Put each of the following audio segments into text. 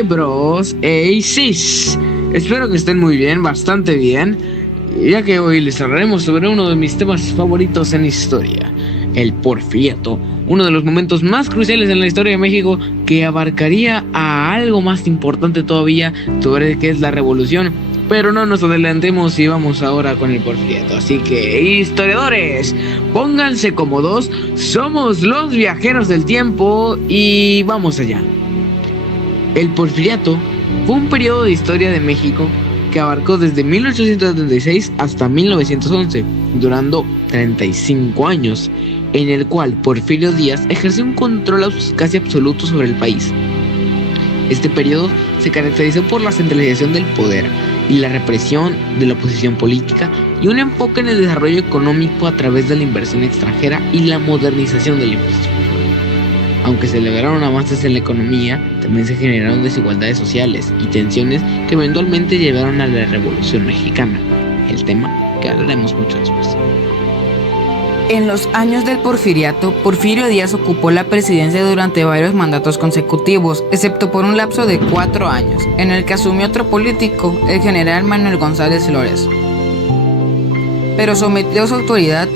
gente, bros y sis. Espero que estén muy bien, bastante bien, ya que hoy les hablaremos sobre uno de mis temas favoritos en historia, el Porfiriato, uno de los momentos más cruciales en la historia de México, que abarcaría a algo más importante todavía, sobre qué es la revolución. Pero no nos adelantemos y vamos ahora con el Porfiriato. Así que, historiadores, pónganse cómodos, somos los viajeros del tiempo y vamos allá. El Porfiriato fue un periodo de historia de México que abarcó desde 1876 hasta 1911, durando 35 años, en el cual Porfirio Díaz ejerció un control casi absoluto sobre el país. Este periodo se caracterizó por la centralización del poder y la represión de la oposición política, y un enfoque en el desarrollo económico a través de la inversión extranjera y la modernización de la infraestructura. Aunque se lograron avances en la economía, también se generaron desigualdades sociales y tensiones que eventualmente llevaron a la Revolución Mexicana, el tema que hablaremos mucho después. En los años del Porfiriato, Porfirio Díaz ocupó la presidencia durante varios mandatos consecutivos, excepto por un lapso de 4 años, en el que asumió otro político, el general Manuel González Flores. Pero sometió a su autoridad.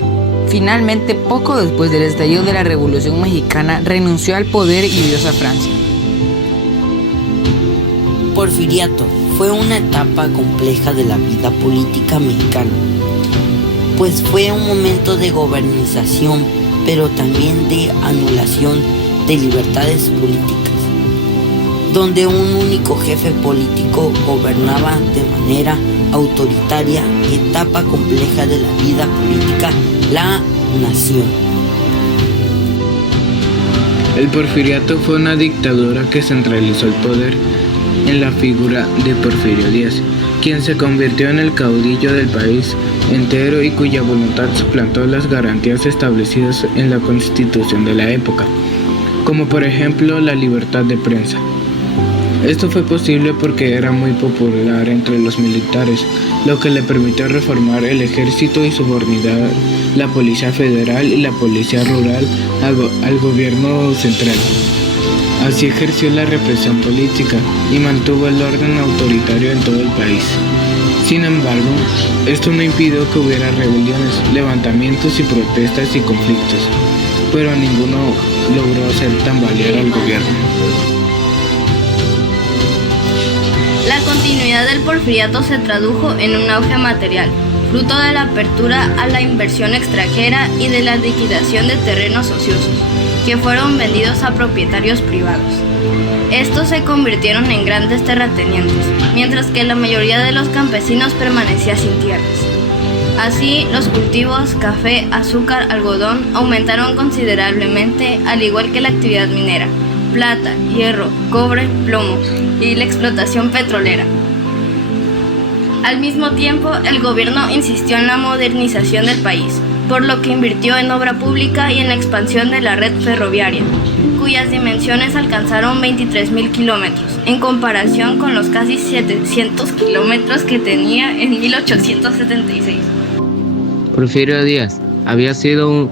Finalmente, poco después del estallido de la Revolución Mexicana, renunció al poder y huyó a Francia. Porfiriato fue una etapa compleja de la vida política mexicana, pues fue un momento de gobernización, pero también de anulación de libertades políticas, donde un único jefe político gobernaba de manera autoritaria. Etapa compleja de la vida política, la nación. El Porfiriato fue una dictadura que centralizó el poder en la figura de Porfirio Díaz, quien se convirtió en el caudillo del país entero y cuya voluntad suplantó las garantías establecidas en la Constitución de la época, como por ejemplo la libertad de prensa. Esto fue posible porque era muy popular entre los militares, lo que le permitió reformar el ejército y subordinar la Policía Federal y la Policía Rural al gobierno central. Así ejerció la represión política y mantuvo el orden autoritario en todo el país. Sin embargo, esto no impidió que hubiera rebeliones, levantamientos y protestas y conflictos, pero ninguno logró hacer tambalear al gobierno. La continuidad del Porfiriato se tradujo en un auge material, fruto de la apertura a la inversión extranjera y de la liquidación de terrenos ociosos, que fueron vendidos a propietarios privados. Estos se convirtieron en grandes terratenientes, mientras que la mayoría de los campesinos permanecía sin tierras. Así, los cultivos, café, azúcar, algodón aumentaron considerablemente, al igual que la actividad minera, plata, hierro, cobre, plomo y la explotación petrolera. Al mismo tiempo, el gobierno insistió en la modernización del país, por lo que invirtió en obra pública y en la expansión de la red ferroviaria, cuyas dimensiones alcanzaron 23,000 kilómetros, en comparación con los casi 700 kilómetros que tenía en 1876. Porfirio Díaz había sido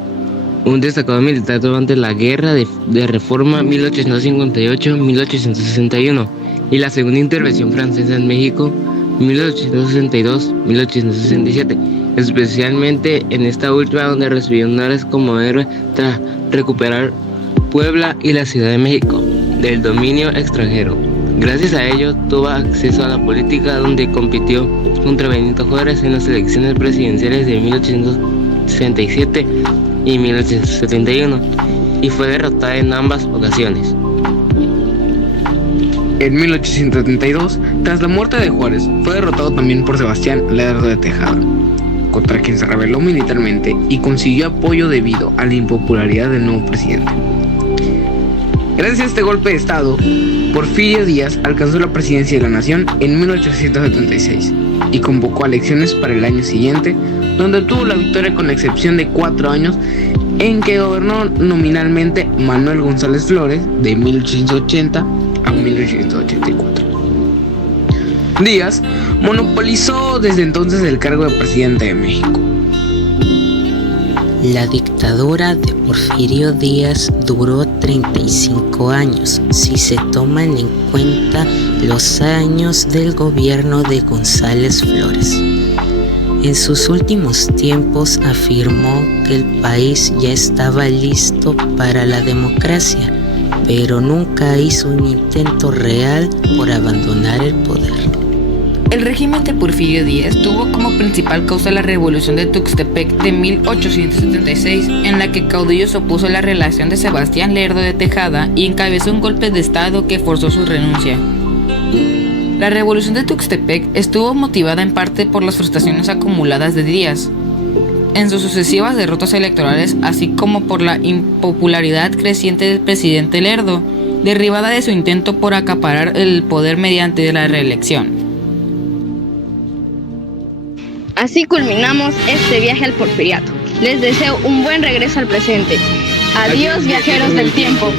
un destacado militar durante la Guerra de Reforma 1858-1861 y la Segunda Intervención Francesa en México 1862-1867, especialmente en esta última, donde recibió honores como héroe tras recuperar Puebla y la Ciudad de México del dominio extranjero. Gracias a ello tuvo acceso a la política, donde compitió contra Benito Juárez en las elecciones presidenciales de 1867 y 1871 y fue derrotada en ambas ocasiones. En 1872, tras la muerte de Juárez, fue derrotado también por Sebastián Lerdo de Tejada, contra quien se rebeló militarmente y consiguió apoyo debido a la impopularidad del nuevo presidente. Gracias a este golpe de estado, Porfirio Díaz alcanzó la presidencia de la nación en 1876 y convocó a elecciones para el año siguiente, donde obtuvo la victoria con la excepción de 4 años en que gobernó nominalmente Manuel González Flores de 1880 a 1884. Díaz monopolizó desde entonces el cargo de presidente de México. La dictadura de Porfirio Díaz duró 35 años, si se toman en cuenta los años del gobierno de González Flores. En sus últimos tiempos afirmó que el país ya estaba listo para la democracia, pero nunca hizo un intento real por abandonar el poder. El régimen de Porfirio Díaz tuvo como principal causa la revolución de Tuxtepec de 1876, en la que Caudillo se opuso a la reelección de Sebastián Lerdo de Tejada y encabezó un golpe de estado que forzó su renuncia. La revolución de Tuxtepec estuvo motivada en parte por las frustraciones acumuladas de Díaz en sus sucesivas derrotas electorales, así como por la impopularidad creciente del presidente Lerdo, derivada de su intento por acaparar el poder mediante la reelección. Así culminamos este viaje al Porfiriato. Les deseo un buen regreso al presente. Adiós, viajeros del tiempo.